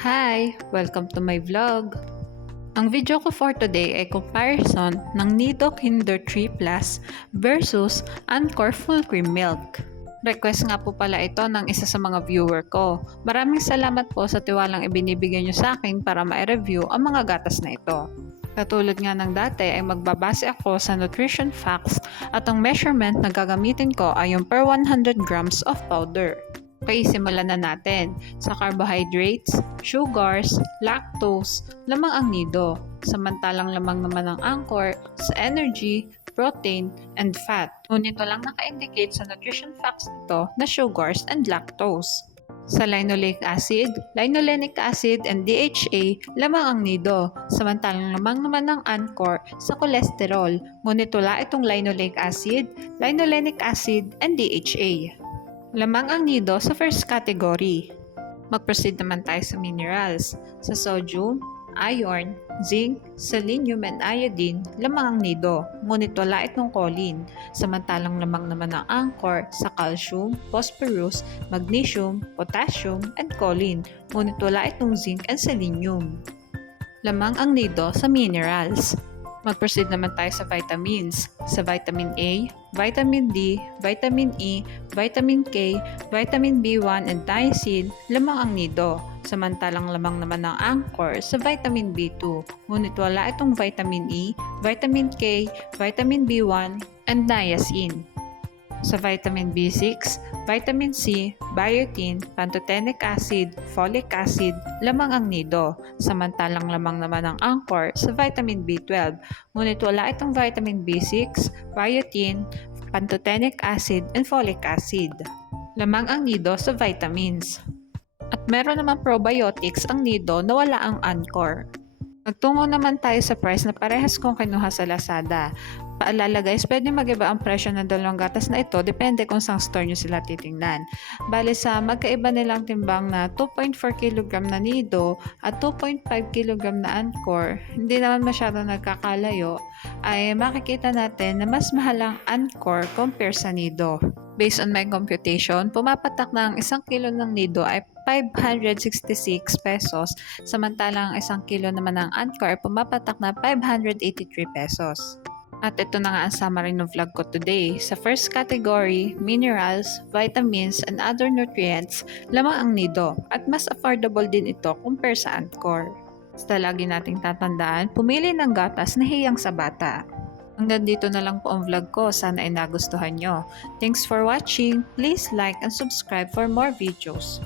Hi! Welcome to my vlog. Ang video ko for today ay comparison ng Nido Kinder 3 Plus versus Anchor Full Cream Milk. Request nga po pala ito ng isa sa mga viewer ko. Maraming salamat po sa tiwalang ibinibigay nyo sa akin para ma-review ang mga gatas na ito. Katulad nga ng dati ay magbabase ako sa nutrition facts at ang measurement na gagamitin ko ay yung per 100 grams of powder. Okay, simulan na natin. Sa carbohydrates, sugars, lactose, lamang ang Nido. Samantalang lamang naman ang Anchor sa energy, protein, and fat. Ngunit walang naka-indicate sa nutrition facts nito na sugars and lactose. Sa linoleic acid, linolenic acid, and DHA, lamang ang Nido. Samantalang lamang naman ang Anchor sa cholesterol. Ngunit wala itong linoleic acid, linolenic acid, and DHA. Lamang ang Nido sa first category. Mag-proceed naman tayo sa minerals. Sa sodium, iron, zinc, selenium, and iodine, lamang ang Nido. Ngunit wala itong choline. Samantalang lamang naman ang Anchor sa calcium, phosphorus, magnesium, potassium, and choline. Ngunit wala itong zinc and selenium. Lamang ang Nido sa minerals. Mag-proceed naman tayo sa vitamins. Sa vitamin A, vitamin D, vitamin E, vitamin K, vitamin B1, and niacin, lamang ang Nido. Samantalang lamang naman ang Anchor sa vitamin B2. Ngunit wala itong vitamin E, vitamin K, vitamin B1, and niacin. Sa vitamin B6, vitamin C, biotin, pantothenic acid, folic acid, lamang ang Nido. Samantalang lamang naman ang Anchor sa vitamin B12. Ngunit wala itong vitamin B6, biotin, pantothenic acid, and folic acid. Lamang ang Nido sa vitamins. At meron naman probiotics ang Nido na wala ang Anchor. Nagtungo naman tayo sa price na parehas kong kinuha sa Lazada. Paalala guys, pwede mag-iba ang presyo ng dalawang gatas na ito depende kung saan store nyo sila titingnan. Bale sa magkaiba nilang timbang na 2.4 kg na Nido at 2.5 kg na Anchor, hindi naman masyado nagkakalayo, ay makikita natin na mas mahal ang Anchor compare sa Nido. Based on my computation, pumapatak na ang 1 kilo ng Nido ay 566 pesos, samantalang 1 kilo naman ng Anchor ay pumapatak na 583 pesos. At ito na nga ang summary ng vlog ko today. Sa first category, minerals, vitamins, and other nutrients, lamang ang Nido at mas affordable din ito compare sa Anchor. Basta lagi nating tatandaan, pumili ng gatas na hiyang sa bata. Hanggang dito na lang po ang vlog ko. Sana ay nagustuhan nyo. Thanks for watching. Please like and subscribe for more videos.